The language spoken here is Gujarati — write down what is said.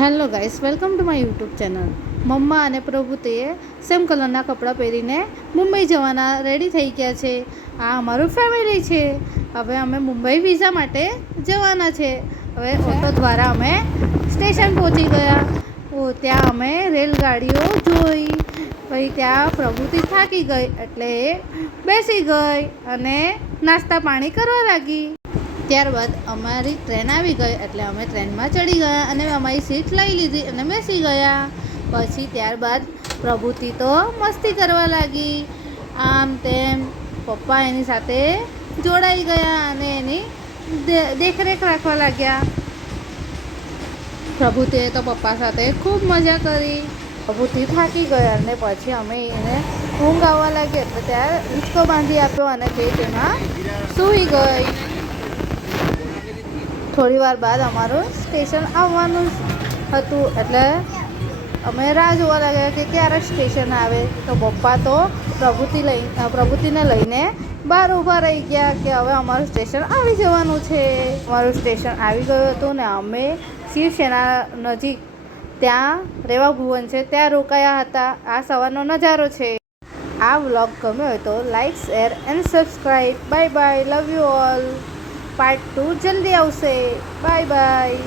Hello guys, welcome to my YouTube channel. મમ્મા અને પ્રભુતિએ સેમ કલરના કપડાં પહેરીને મુંબઈ જવાના રેડી થઈ ગયા છે. આ અમારું ફેમિલી છે. હવે અમે મુંબઈ વિઝા માટે જવાના છે. હવે ઓટો દ્વારા અમે સ્ટેશન પહોંચી ગયા. ત્યાં અમે રેલગાડીઓ જોઈ. પછી ત્યાં પ્રભુતિ થાકી ગઈ એટલે બેસી ગઈ અને નાસ્તા પાણી કરવા લાગી. ત્યારબાદ અમારી ટ્રેન આવી ગઈ એટલે અમે ટ્રેનમાં ચડી ગયા અને અમારી સીટ લઈ લીધી અને બેસી ગયા. પછી ત્યારબાદ પ્રભુતિ તો મસ્તી કરવા લાગી. આમ તેમ પપ્પા એની સાથે જોડાઈ ગયા અને એની દેખરેખ રાખવા લાગ્યા. પ્રભુતિએ તો પપ્પા સાથે ખૂબ મજા કરી. પ્રભુતિ થાકી ગયા અને પછી અમે એને ઊંઘ આવવા લાગી એટલે ત્યાં હિંચકો બાંધી આપ્યો અને તે તેમાં સૂઈ ગઈ. થોડી વાર બાદ અમારું સ્ટેશન આવવાનું હતું એટલે અમે રાહ જોવા લાગ્યા કે ક્યારે સ્ટેશન આવે. તો પપ્પા તો પ્રભુતિને લઈને બહાર ઊભા રહી ગયા કે હવે અમારું સ્ટેશન આવી જવાનું છે. અમારું સ્ટેશન આવી ગયું હતું ને અમે શિવસેના નજીક ત્યાં રેવા ભુવન છે ત્યાં રોકાયા હતા. આ સવારનો નજારો છે. આ વ્લોગ ગમ્યો હોય તો like, share and subscribe. Bye bye, love you all. Part 2 જલ્દી આવશે. Bye bye.